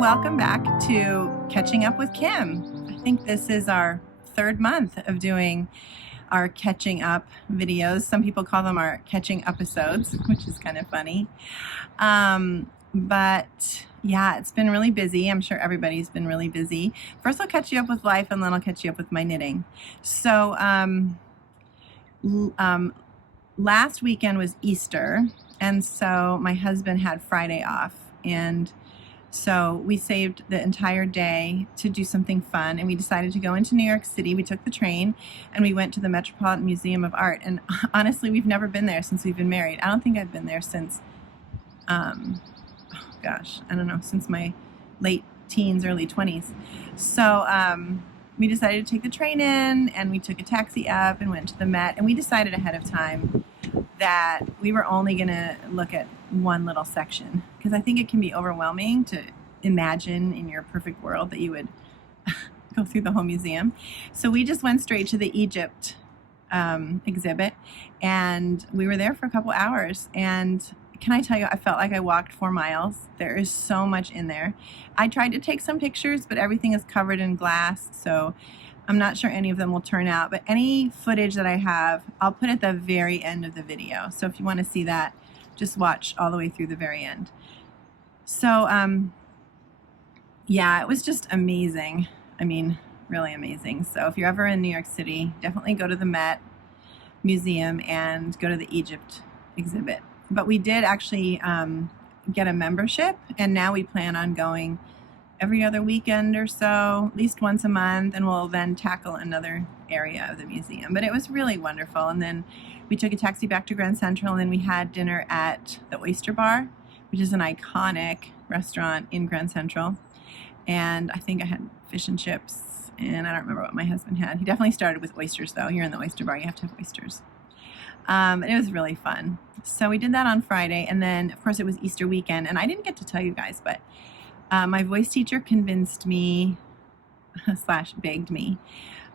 Welcome back to Catching Up with Kim. I think this is our third month of doing our catching up videos. Some people call them our catching episodes, which is kind of funny. But yeah, it's been really busy. I'm sure everybody's been really busy. First, I'll catch you up with life, and then I'll catch you up with my knitting. So last weekend was Easter, and so my husband had Friday off, and so we saved the entire day to do something fun, and we decided to go into New York City. We took the train and we went to the Metropolitan Museum of Art, and honestly, we've never been there since we've been married. I don't think I've been there since since my late teens, early 20s. So we decided to take the train in, and we took a taxi up and went to the Met, and we decided ahead of time that we were only going to look at one little section, because I think it can be overwhelming to imagine in your perfect world that you would go through the whole museum. So we just went straight to the Egypt exhibit, and we were there for a couple hours, and can I tell you, I felt like I walked 4 miles. There is so much in there. I tried to take some pictures, but everything is covered in glass, so I'm not sure any of them will turn out. But any footage that I have, I'll put at the very end of the video. So if you want to see that, just watch all the way through the very end. So yeah, it was just amazing. I mean, really amazing. So if you're ever in New York City, definitely go to the Met Museum and go to the Egypt exhibit. But we did actually get a membership, and now we plan on going every other weekend or so, at least once a month, and we'll then tackle another area of the museum. But it was really wonderful. And then we took a taxi back to Grand Central, and then we had dinner at the Oyster Bar, which is an iconic restaurant in Grand Central. And I think I had fish and chips, and I don't remember what my husband had. He definitely started with oysters, though. You're in the Oyster Bar, you have to have oysters. And it was really fun. So we did that on Friday, and then of course it was Easter weekend, and I didn't get to tell you guys, but my voice teacher convinced me / begged me.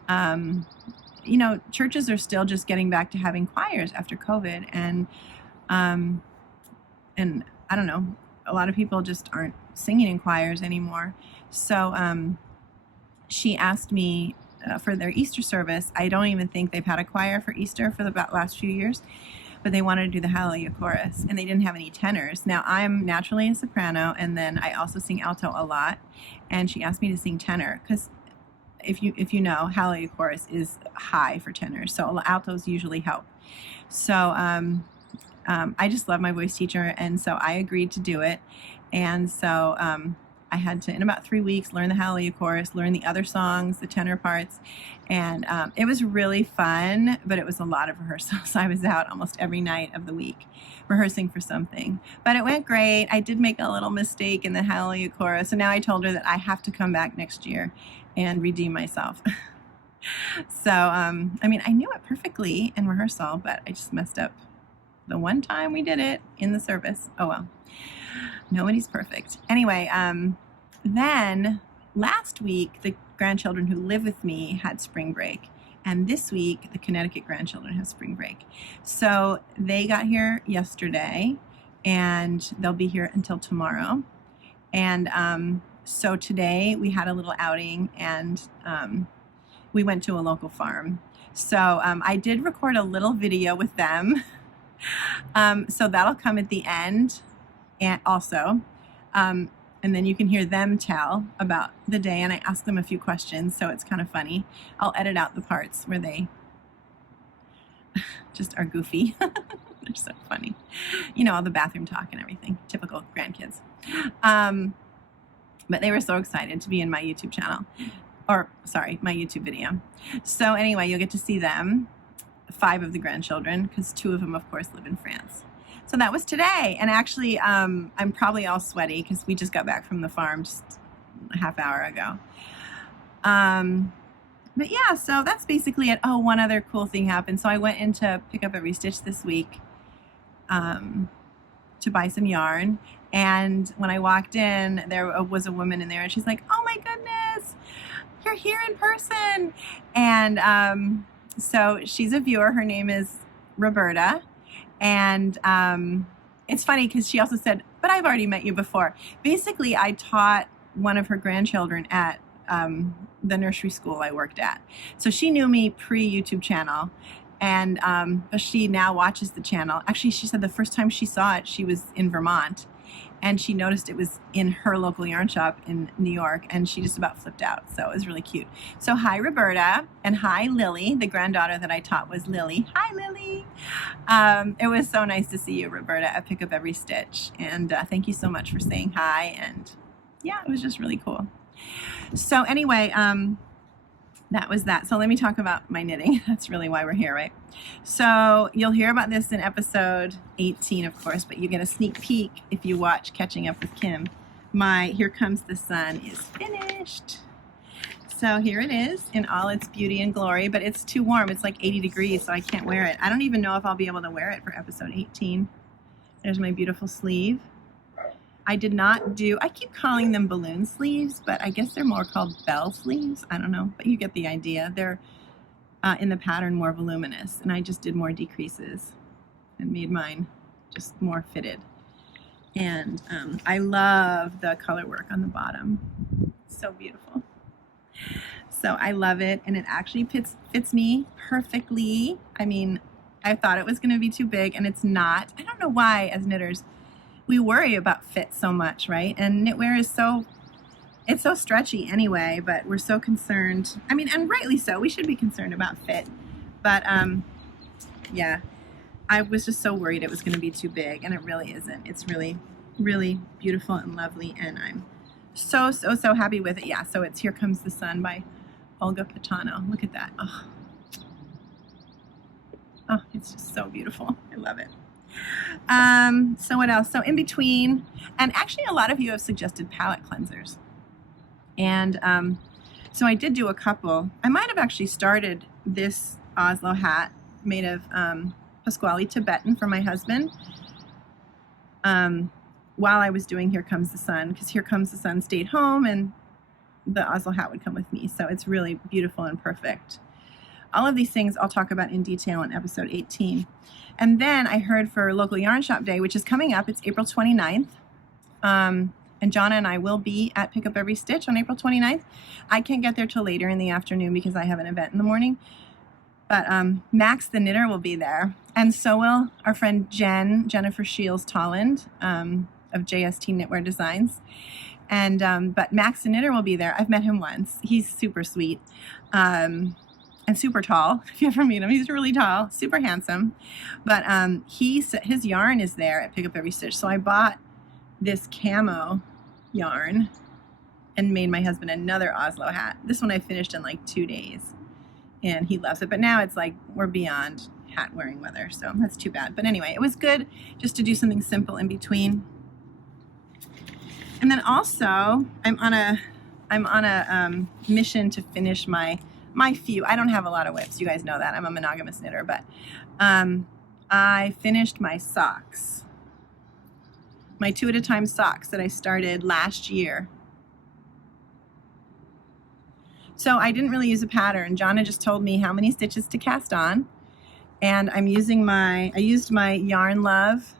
You know, churches are still just getting back to having choirs after COVID, and I don't know, a lot of people just aren't singing in choirs anymore. So she asked me for their Easter service. I don't even think they've had a choir for Easter for the last few years, but they wanted to do the Hallelujah chorus, and they didn't have any tenors. Now, I'm naturally a soprano, and then I also sing alto a lot, and she asked me to sing tenor, because if you know, Hallelujah chorus is high for tenors, so altos usually help. So I just love my voice teacher, and so I agreed to do it. And so I had to, in about 3 weeks, learn the Hallelujah chorus, learn the other songs, the tenor parts, and it was really fun, but it was a lot of rehearsals. I was out almost every night of the week rehearsing for something, but it went great. I did make a little mistake in the Hallelujah chorus, so now I told her that I have to come back next year and redeem myself. So, I mean, I knew it perfectly in rehearsal, but I just messed up the one time we did it in the service. Oh well. Nobody's perfect. Anyway, then last week, the grandchildren who live with me had spring break. And this week, the Connecticut grandchildren have spring break. So they got here yesterday, and they'll be here until tomorrow. And so today we had a little outing, and we went to a local farm. So I did record a little video with them. So that'll come at the end. And also, and then you can hear them tell about the day, and I ask them a few questions, so it's kind of funny. I'll edit out the parts where they just are goofy. They're so funny. You know, all the bathroom talk and everything. Typical grandkids. But they were so excited to be in my YouTube channel. Or, sorry, my YouTube video. So anyway, you'll get to see them, 5 of the grandchildren, because 2 of them, of course, live in France. So that was today, and actually I'm probably all sweaty because we just got back from the farm just a half hour ago. But yeah, so that's basically it. Oh, one other cool thing happened. So I went in to pick up a restitch this week to buy some yarn, and when I walked in, there was a woman in there, and she's like, "Oh my goodness, you're here in person!" And so she's a viewer. Her name is Roberta. And it's funny because she also said, "But I've already met you before." Basically, I taught one of her grandchildren at the nursery school I worked at. So she knew me pre-YouTube channel, and but she now watches the channel. Actually, she said the first time she saw it, she was in Vermont, and she noticed it was in her local yarn shop in New York, and she just about flipped out. So it was really cute. So hi, Roberta, and hi, Lily. The granddaughter that I taught was Lily. Hi, Lily. It was so nice to see you, Roberta, at Pick Up Every Stitch, and thank you so much for saying hi. And yeah, it was just really cool. So anyway, that was that. So let me talk about my knitting. That's really why we're here, right? So you'll hear about this in episode 18, of course, but you get a sneak peek if you watch Catching Up with Kim. My Here Comes the Sun is finished. So here it is in all its beauty and glory, but it's too warm. It's like 80 degrees, so I can't wear it. I don't even know if I'll be able to wear it for episode 18. There's my beautiful sleeve. I did not do, I keep calling them balloon sleeves, but I guess they're more called bell sleeves. I don't know, but you get the idea. They're in the pattern more voluminous, and I just did more decreases and made mine just more fitted. And I love the color work on the bottom. It's so beautiful. So I love it, and it actually fits me perfectly. I mean, I thought it was going to be too big, and it's not. I don't know why, as knitters, we worry about fit so much, right? And knitwear is it's so stretchy anyway, but we're so concerned. I mean, and rightly so, we should be concerned about fit. But yeah, I was just so worried it was gonna be too big, and it really isn't. It's really, really beautiful and lovely, and I'm so, so, so happy with it. Yeah, so it's Here Comes the Sun by Olga Patano. Look at that. Oh, it's just so beautiful. I love it. So what else? So in between, and actually a lot of you have suggested palette cleansers. And so I did do a couple. I might have actually started this Oslo hat made of Pasquale Tibetan for my husband while I was doing Here Comes the Sun, because Here Comes the Sun stayed home and the Oslo hat would come with me. So it's really beautiful and perfect. All of these things I'll talk about in detail in episode 18. And then I heard for Local Yarn Shop Day, which is coming up. It's April 29th. And Jonna and I will be at Pick Up Every Stitch on April 29th. I can't get there till later in the afternoon because I have an event in the morning. But Max the knitter will be there. And so will our friend Jennifer Shields Tolland of JST Knitwear Designs. And but Max the knitter will be there. I've met him once. He's super sweet. And super tall. If you ever meet him, he's really tall, super handsome. But his yarn is there at Pick Up Every Stitch. So I bought this camo yarn and made my husband another Oslo hat. This one I finished in like 2 days, and he loves it. But now it's like we're beyond hat wearing weather, so that's too bad. But anyway, it was good just to do something simple in between. And then also, I'm on a mission to finish my few. I don't have a lot of whips. You guys know that. I'm a monogamous knitter, but I finished my socks. My 2 at a time socks that I started last year. So I didn't really use a pattern. Jonna just told me how many stitches to cast on. And I used my Yarn Love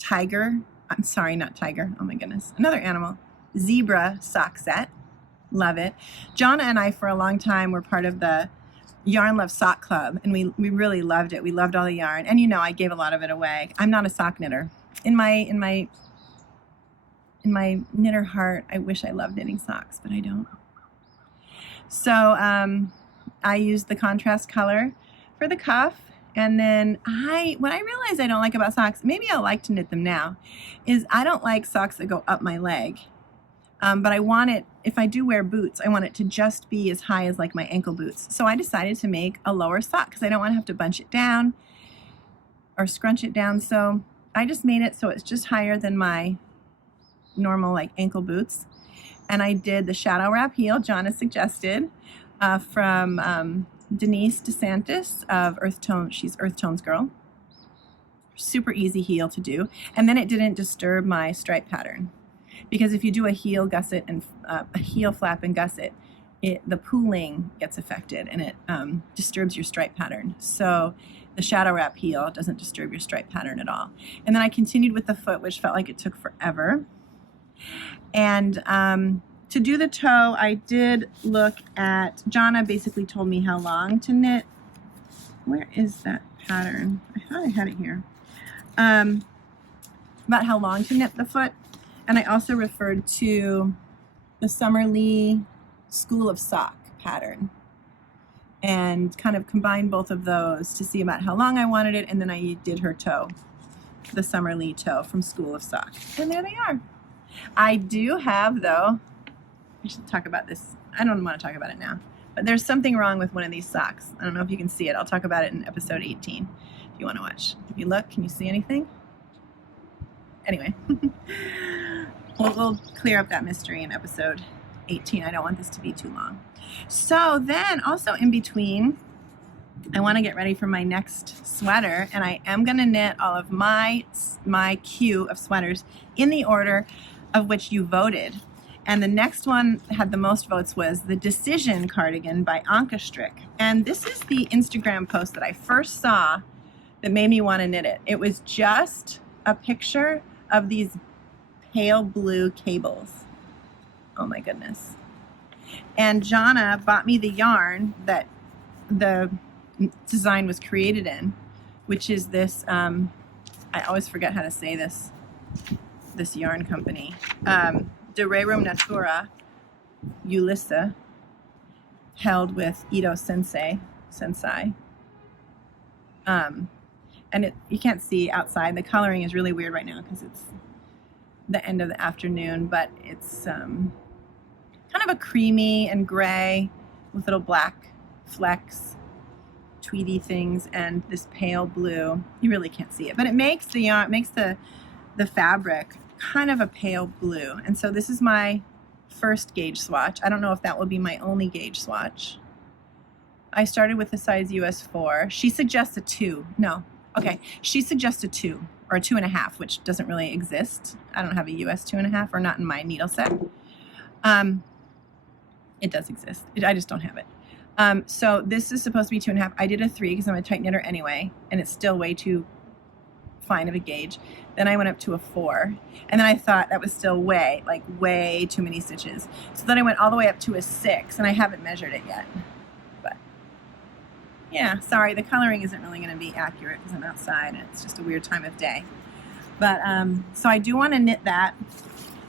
tiger. I'm sorry, not tiger. Oh my goodness. Another animal. Zebra sock set. Love it. Jonna and I, for a long time, were part of the Yarn Love Sock Club, and we really loved it. We loved all the yarn, and you know, I gave a lot of it away. I'm not a sock knitter. In my knitter heart, I wish I loved knitting socks, but I don't. So I used the contrast color for the cuff, and then what I realized I don't like about socks, maybe I'll like to knit them now, is I don't like socks that go up my leg. But I want it, if I do wear boots, I want it to just be as high as like my ankle boots. So I decided to make a lower sock because I don't want to have to bunch it down or scrunch it down. So I just made it so it's just higher than my normal like ankle boots. And I did the shadow wrap heel Jonna suggested from Denise DeSantis of Earth Tone. She's Earth Tones girl. Super easy heel to do. And then it didn't disturb my stripe pattern. Because if you do a heel gusset and a heel flap and gusset, the pooling gets affected and it disturbs your stripe pattern. So the shadow wrap heel doesn't disturb your stripe pattern at all. And then I continued with the foot, which felt like it took forever. And to do the toe, I did look at, Jonna basically told me how long to knit. Where is that pattern? I thought I had it here. About how long to knit the foot. And I also referred to the Summerlee School of Sock pattern and kind of combined both of those to see about how long I wanted it. And then I did her toe, the Summerlee toe from School of Sock. And there they are. I do have, though, I should talk about this. I don't want to talk about it now, but there's something wrong with one of these socks. I don't know if you can see it. I'll talk about it in episode 18 if you want to watch. If you look, can you see anything? Anyway, we'll clear up that mystery in episode 18. I don't want this to be too long. So then also in between, I want to get ready for my next sweater, and I am going to knit all of my queue of sweaters in the order of which you voted. And the next one that had the most votes was the Decision cardigan by Anka Strick. And this is the Instagram post that I first saw that made me want to knit it. It was just a picture of these pale blue cables. Oh my goodness. And Jonna bought me the yarn that the design was created in, which is this, I always forget how to say this yarn company. De Rerum Natura, Ulissa, held with Ito Sensei. And you can't see outside. The coloring is really weird right now because it's the end of the afternoon, but it's kind of a creamy and gray with little black flecks, tweedy things, and this pale blue. You really can't see it, but it makes the yarn, it makes the fabric kind of a pale blue. And so this is my first gauge swatch. I don't know if that will be my only gauge swatch. I started with a size US 4. She suggests a 2. No. Okay. She suggests a 2 or a 2.5, which doesn't really exist. I don't have a US 2.5, or not in my needle set. It does exist. I just don't have it. So this is supposed to be 2.5. I did a 3 because I'm a tight knitter anyway, and it's still way too fine of a gauge. Then I went up to a 4, and then I thought that was still way too many stitches. So then I went all the way up to a 6, and I haven't measured it yet. But yeah, sorry, the coloring isn't really going to be accurate because I'm outside and it's just a weird time of day. But so I do want to knit that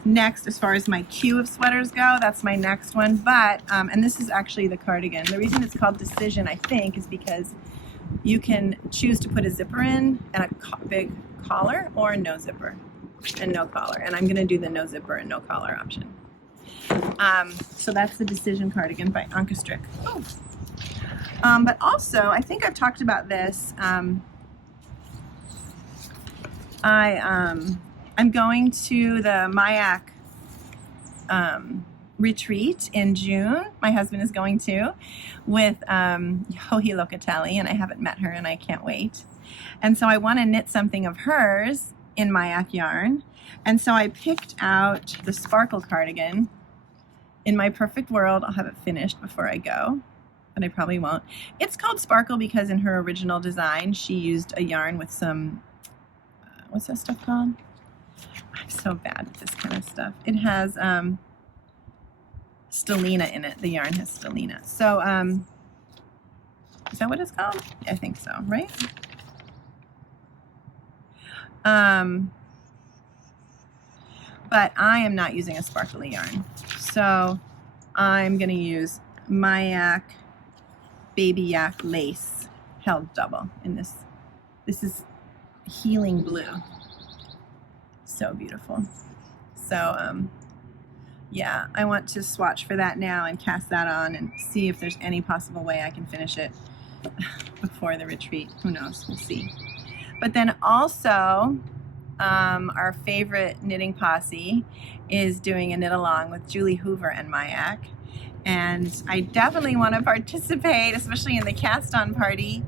next as far as my queue of sweaters go. That's my next one. But and this is actually the cardigan. The reason it's called Decision, I think, is because you can choose to put a zipper in and a big collar, or no zipper and no collar. And I'm going to do the no zipper and no collar option. So that's the Decision cardigan by Anka Strick. Oh. But also, I think I've talked about this. I'm going to the Mayak retreat in June. My husband is going to, with Johi Locatelli, and I haven't met her and I can't wait. And so I want to knit something of hers in Mayak yarn. And so I picked out the Sparkle cardigan. In my perfect world, I'll have it finished before I go, but I probably won't. It's called Sparkle because in her original design, she used a yarn with some, what's that stuff called? I'm so bad at this kind of stuff. It has stellina in it. The yarn has stellina. So is that what it's called? I think so, right? But I am not using a sparkly yarn. So I'm going to use Mayak Baby Yak Lace held double in this. This is Healing Blue. So beautiful. So yeah, I want to swatch for that now and cast that on and see if there's any possible way I can finish it before the retreat. Who knows? We'll see. But then also, our favorite knitting posse is doing a knit along with Julie Hoover and Mayak. And I definitely want to participate, especially in the cast on party.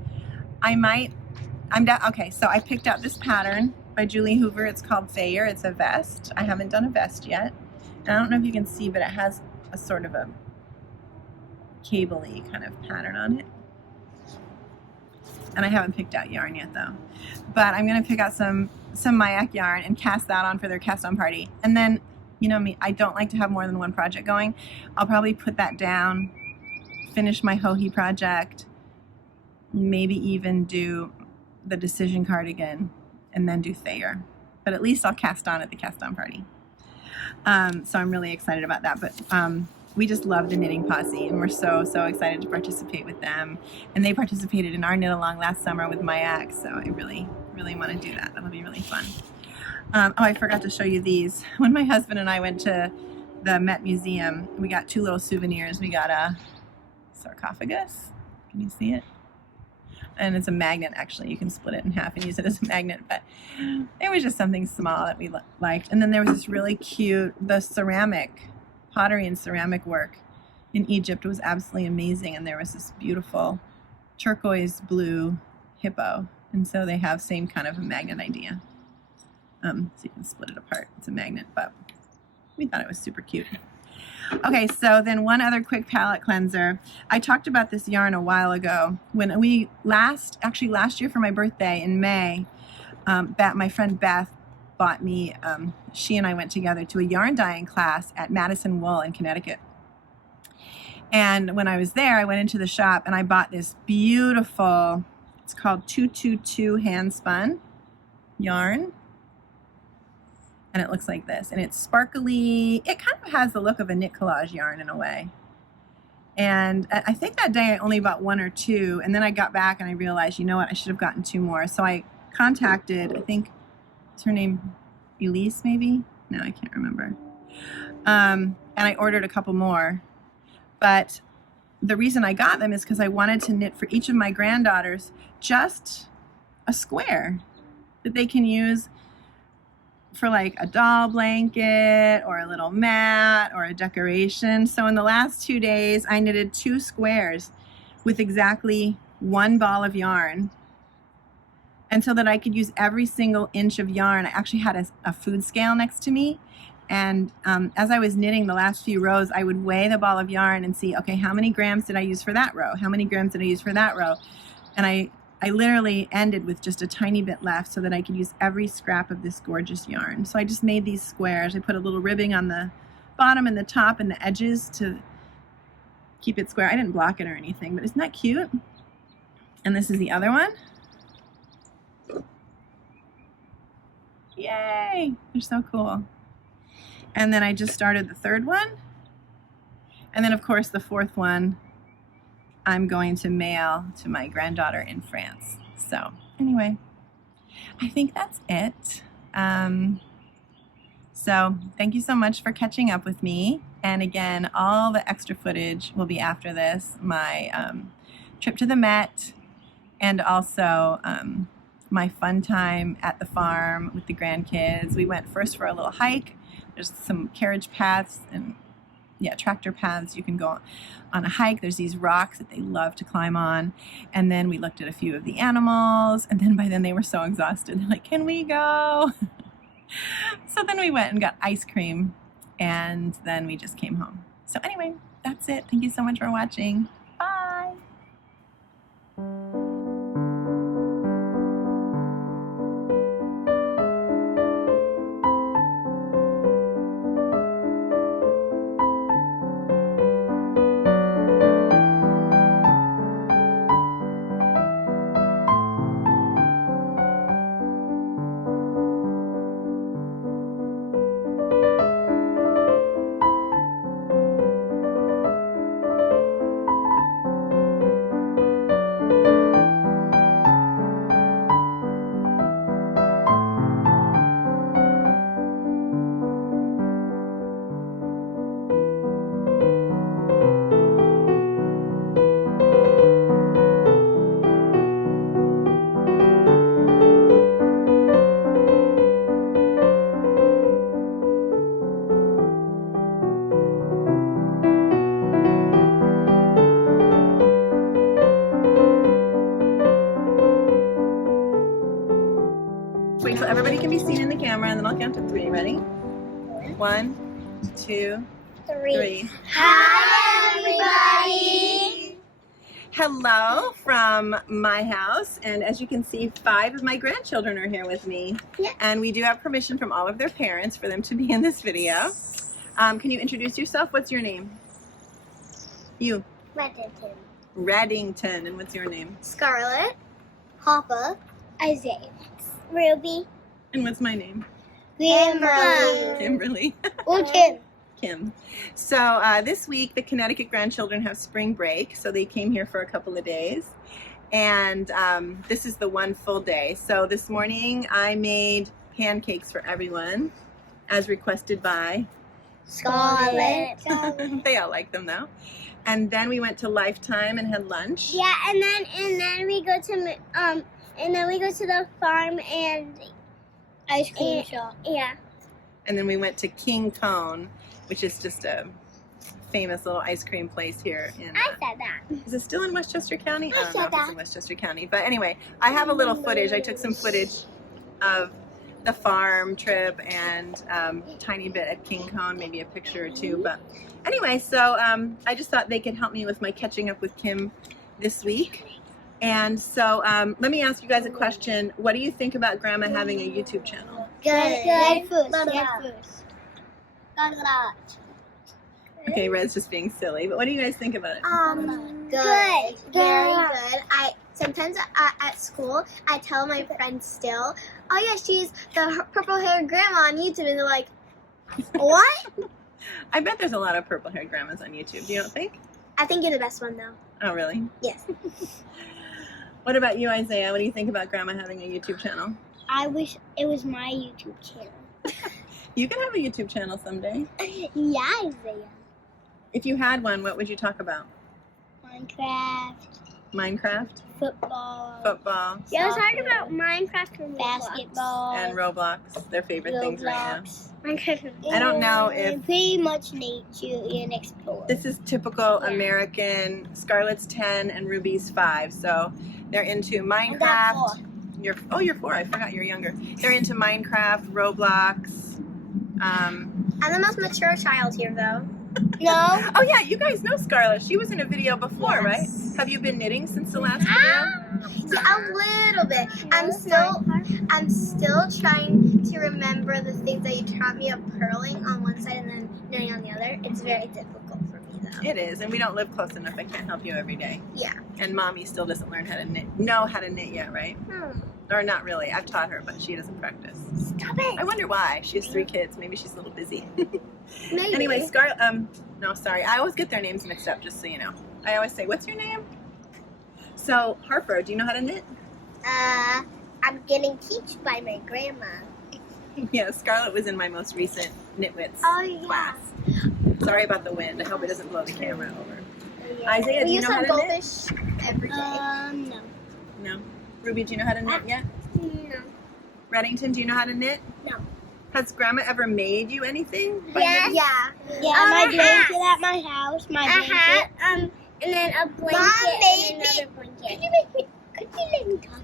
Okay, so I picked out this pattern by Julie Hoover. It's called Fayer. It's a vest. I haven't done a vest yet. And I don't know if you can see, but it has a sort of a cable-y kind of pattern on it. And I haven't picked out yarn yet though. But I'm gonna pick out some Mayak yarn and cast that on for their cast on party. And then You know me, I don't like to have more than one project going. I'll probably put that down, finish my Hohi project, maybe even do the decision cardigan, and then do Thayer. But at least I'll cast on at the cast on party. So I'm really excited about that. But we just love the Knitting Posse, and we're so excited to participate with them. And they participated in our knit along last summer with my ex, so I really want to do that. That'll be really fun. Oh, I forgot to show you these. When my husband and I went to the Met Museum, we got 2 little souvenirs. We got a sarcophagus. Can you see it? And it's a magnet, actually. You can split it in half and use it as a magnet, but it was just something small that we liked. And then there was this really cute, the ceramic, pottery and ceramic work in Egypt was absolutely amazing. And there was this beautiful turquoise blue hippo. And so they have same kind of a magnet idea. So you can split it apart. It's a magnet, but we thought it was super cute. Okay, so then one other quick palette cleanser. I talked about this yarn a while ago. When we last year for my birthday in May, my friend Beth bought me, she and I went together to a yarn dyeing class at Madison Wool in Connecticut. And when I was there, I went into the shop and I bought this beautiful, it's called 222 hand spun yarn. And it looks like this, and it's sparkly. It kind of has the look of a knit collage yarn in a way. And I think that day I only bought 1 or 2, and then I got back and I realized, you know what, I should have gotten 2 more. So I contacted, I think, is her name Elise maybe? No, I can't remember. And I ordered a couple more. But the reason I got them is because I wanted to knit for each of my granddaughters just a square that they can use for like a doll blanket or a little mat or a decoration. So in the last 2 days, I knitted 2 squares with exactly 1 ball of yarn. And so that I could use every single inch of yarn, I actually had a food scale next to me. And as I was knitting the last few rows, I would weigh the ball of yarn and see, okay, how many grams did I use for that row? How many grams did I use for that row? And I literally ended with just a tiny bit left so that I could use every scrap of this gorgeous yarn. So I just made these squares. I put a little ribbing on the bottom and the top and the edges to keep it square. I didn't block it or anything, but isn't that cute? And this is the other one. Yay! They're so cool. And then I just started the 3rd one. And then of course the 4th one I'm going to mail to my granddaughter in France. So anyway, I think that's it. So thank you so much for catching up with me. And again, all the extra footage will be after this. My trip to the Met, and also my fun time at the farm with the grandkids. We went first for a little hike. There's some carriage paths and tractor paths. You can go on a hike. There's these rocks that they love to climb on. And then we looked at a few of the animals, and then by then they were so exhausted. They're like, can we go? So then we went and got ice cream, and then we just came home. So anyway, that's it. Thank you so much for watching. Bye. Wait till everybody can be seen in the camera, and then I'll count to 3. Ready? 1, 2, 3. Hi, everybody! Hello from my house, and as you can see, 5 of my grandchildren are here with me. Yeah. And we do have permission from all of their parents for them to be in this video. Can you introduce yourself? What's your name? You. Reddington. Reddington. And what's your name? Scarlett. Papa. Isaiah. Ruby. And what's my name? Kimberly. Kimberly. Or Kim. Kim. So this week the Connecticut grandchildren have spring break, so they came here for a couple of days, and this is the one full day. So this morning I made pancakes for everyone as requested by Scarlett. They all like them though. And then we went to Lifetime and had lunch. Yeah, and then we go to the farm and ice cream shop. Yeah. And then we went to King Cone, which is just a famous little ice cream place here in I said that. is it still in Westchester County? I don't know said if it's that. in Westchester County. But anyway, I have a little footage. I took some footage of the farm trip and tiny bit at King Cone, maybe a picture or two. But anyway, so I just thought they could help me with my catching up with Kim this week. And so let me ask you guys a question. What do you think about Grandma having a YouTube channel? Good first. Okay, Red's just being silly. But what do you guys think about it? Good. Very good. Sometimes at school, I tell my friends still, oh yeah, she's the purple-haired grandma on YouTube, and they're like, what? I bet there's a lot of purple-haired grandmas on YouTube. You don't think? I think you're the best one, though. Oh, really? Yes. What about you, Isaiah? What do you think about Grandma having a YouTube channel? I wish it was my YouTube channel. You can have a YouTube channel someday. Yeah, Isaiah. If you had one, what would you talk about? Minecraft. Minecraft? Football. Football? Yeah, let's talk about Minecraft and basketball. And Roblox, their favorite things right now. Minecraft. I don't know if And pretty much nature and explore. this is typical American. Scarlett's 10 and Ruby's 5, so they're into Minecraft. You're 4. I forgot you're younger. They're into Minecraft, Roblox. I'm the most mature child here, though. No. Oh yeah, you guys know Scarlett. She was in a video before, right? Have you been knitting since the last video? A little bit. I'm still trying to remember the things that you taught me of purling on one side and then knitting on the other. It's very difficult for me, though. It is, and we don't live close enough. I can't help you every day. Yeah. And Mommy still doesn't learn how to know how to knit yet, right? Or not really. I've taught her, but she doesn't practice. Stop it. I wonder why. She has 3 kids. Maybe she's a little busy. Maybe. Anyway, no, sorry. I always get their names mixed up, just so you know. I always say, what's your name? So, Harper, do you know how to knit? I'm getting taught by my grandma. Yeah, Scarlett was in my most recent Knitwits class. Sorry about the wind. I hope it doesn't blow the camera over. Yeah. Isaiah, do you know how to goldfish every day. No. No. Ruby, do you know how to knit yet? No. Reddington, do you know how to knit? No. Has Grandma ever made you anything? Yes. Yeah. My blanket at my house. My blanket. And then a blanket and another blanket. Could you let me talk?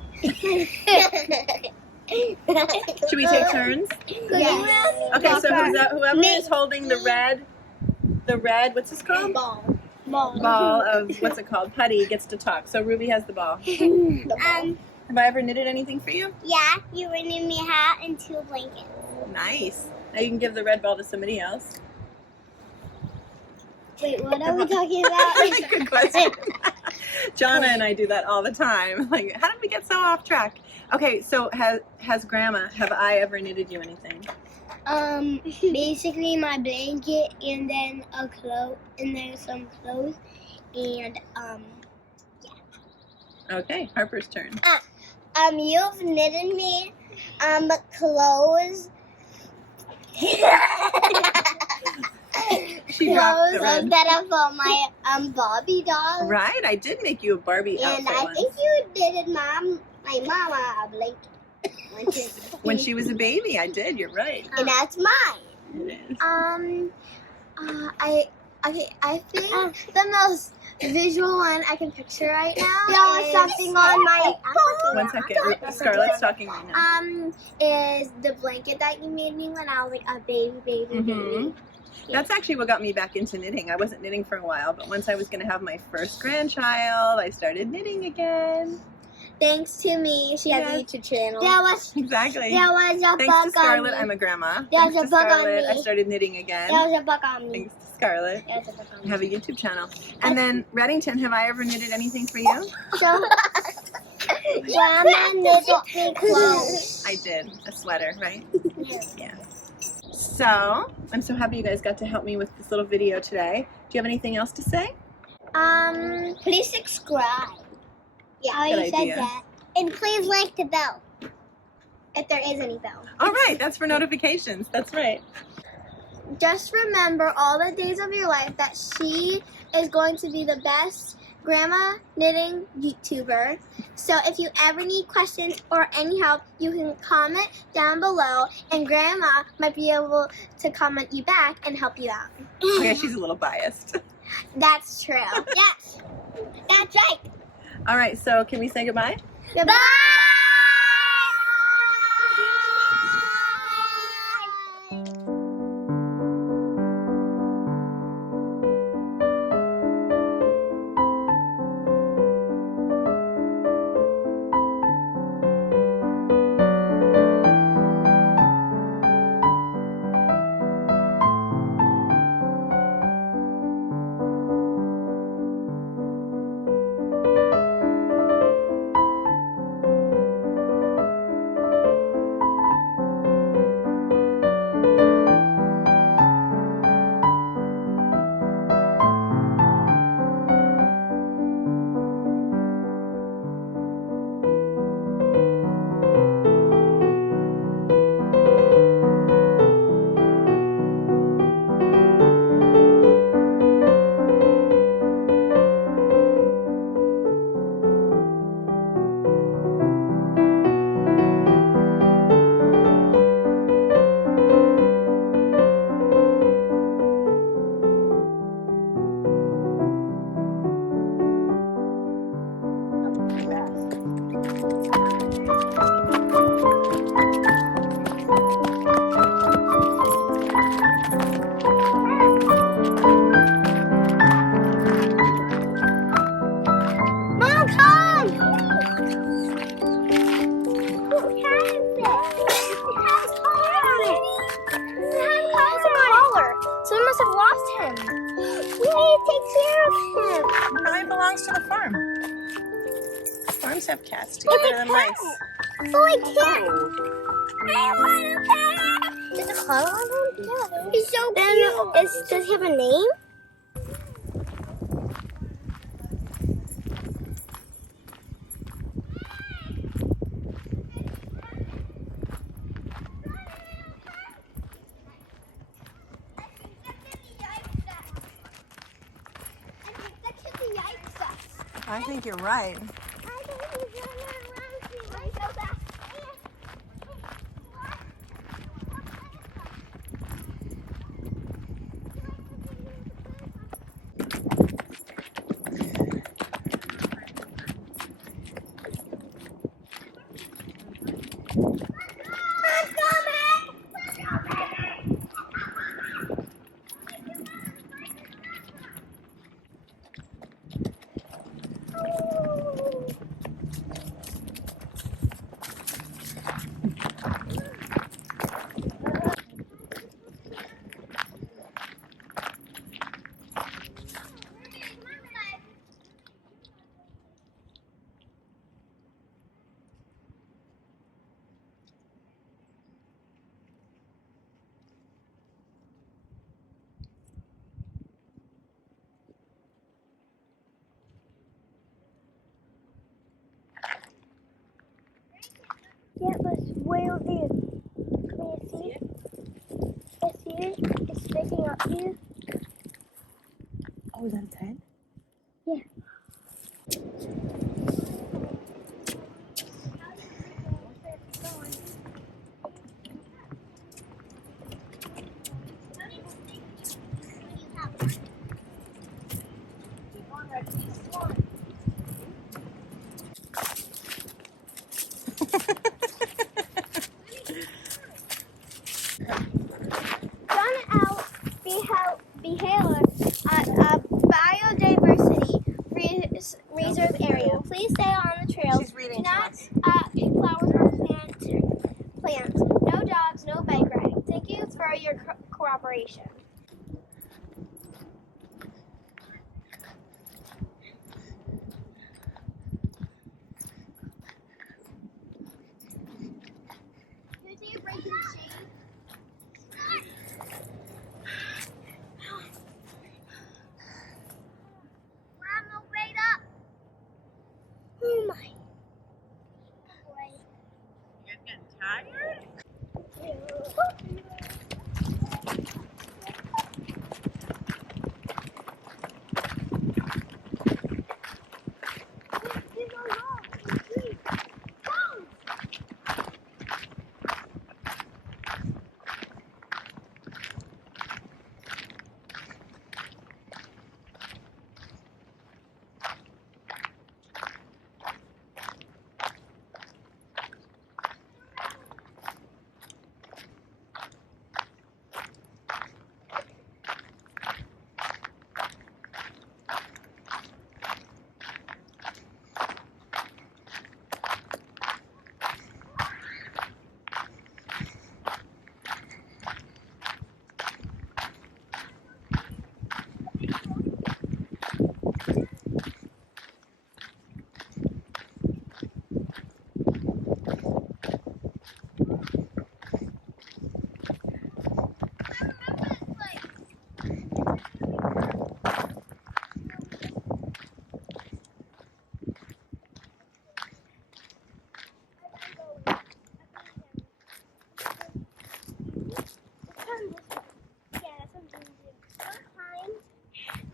Should we take turns? Yes. Okay, so whoever is holding the red, what's this called? Ball of, what's it called? Putty gets to talk. So Ruby has the ball. Have I ever knitted anything for you? Yeah, you knitted me a hat and 2 blankets. Nice. Now you can give the red ball to somebody else. Wait, what are we talking about? Good question. Jonna and I do that all the time. Like, how did we get so off track? Okay, so have I ever knitted you anything? Basically my blanket and then and then some clothes and Okay, Harper's turn. You've knitted me clothes. She dropped the red. Instead of my Barbie doll. Right, I did make you a Barbie outfit And I once. think you knitted my mama a blanket. When she was a baby, I did. You're right. And that's mine. It is. I think the most visual one I can picture right now is something on my 1 second. Scarlett's talking right now. is the blanket that you made me when I was like a baby. That's actually what got me back into knitting. I wasn't knitting for a while, but once I was going to have my first grandchild, I started knitting again. Thanks to me, she has a YouTube channel. Exactly. There was a Thanks bug to Scarlett, on me. I'm a grandma. There was Thanks a to bug on Scarlett, me. I started knitting again. There was a bug on me. Thanks to Scarlett. There was a bug on I me. have a YouTube channel. And then, Reddington, have I ever knitted anything for you? So, Grandma knitted me clothes. I did. A sweater, right? Yeah. So, I'm so happy you guys got to help me with this little video today. Do you have anything else to say? Please subscribe. Yeah, I Good already idea. said that. And please like the bell. If there is any bell. All right, that's for notifications. That's right. Just remember all the days of your life that she is going to be the best grandma knitting YouTuber. So if you ever need questions or any help, you can comment down below and Grandma might be able to comment you back and help you out. Okay, she's a little biased. That's true. Yes, that's right. All right, so can we say goodbye? Goodbye. Someone must have lost him. We need to take care of him. Probably belongs to the farm. Farms have cats too. Better than mice. Oh, I can't. I want a cat. There's a collar on him? Yeah. He's so cute. Does he have a name? I think you're right. Yeah, but it's way over there. Can you see it? I see it. It's sticking up here. Oh, is that its head? Yeah. Run out. We inhaler at a biodiversity reserve area. Please stay on the trail. She's reading Do to not us. pick flowers or plants. No dogs, no bike riding. Thank you for your cooperation. Oh my. You're getting tired?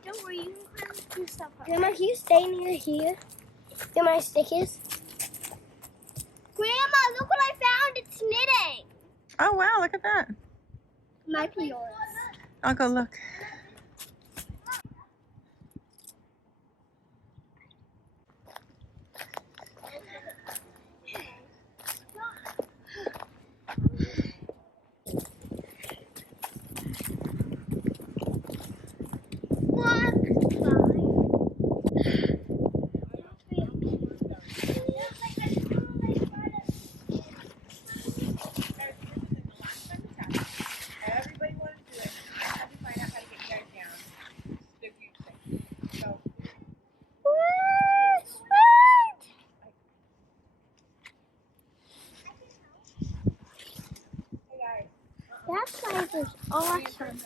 Don't worry, you can climb through stuff. Grandma, can you stay near here? Where my stick is? Grandma, look what I found. It's knitting. Oh wow, look at that. Might be yours. I'll go look. That place is awesome.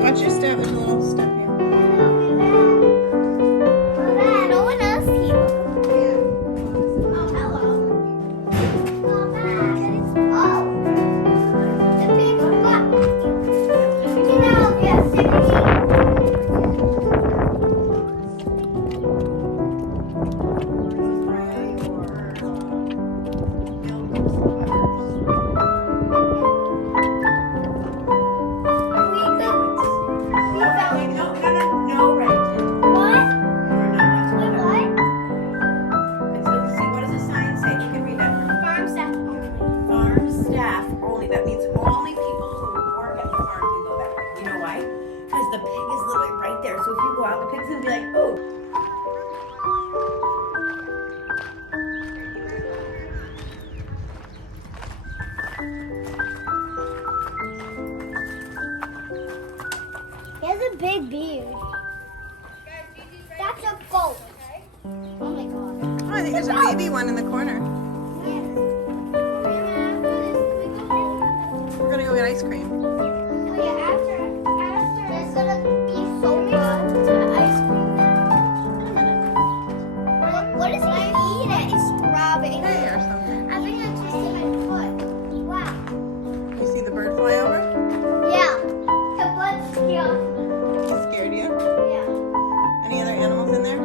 Watch your step. There's a little step here. No one else here. Oh, hello. Oh, the big butt. You know, he has a big beard. That's a goat. Oh my god. Oh, I think there's a baby one in the corner. We're gonna go get ice cream. Oh yeah, after there's gonna be so good to ice cream now. What is he eating? It's strawberry. Hay or something. I think I just hit my foot. Wow. You see the bird fly over? Yeah. The blood's here. He scared you? Yeah. Any other animals in there?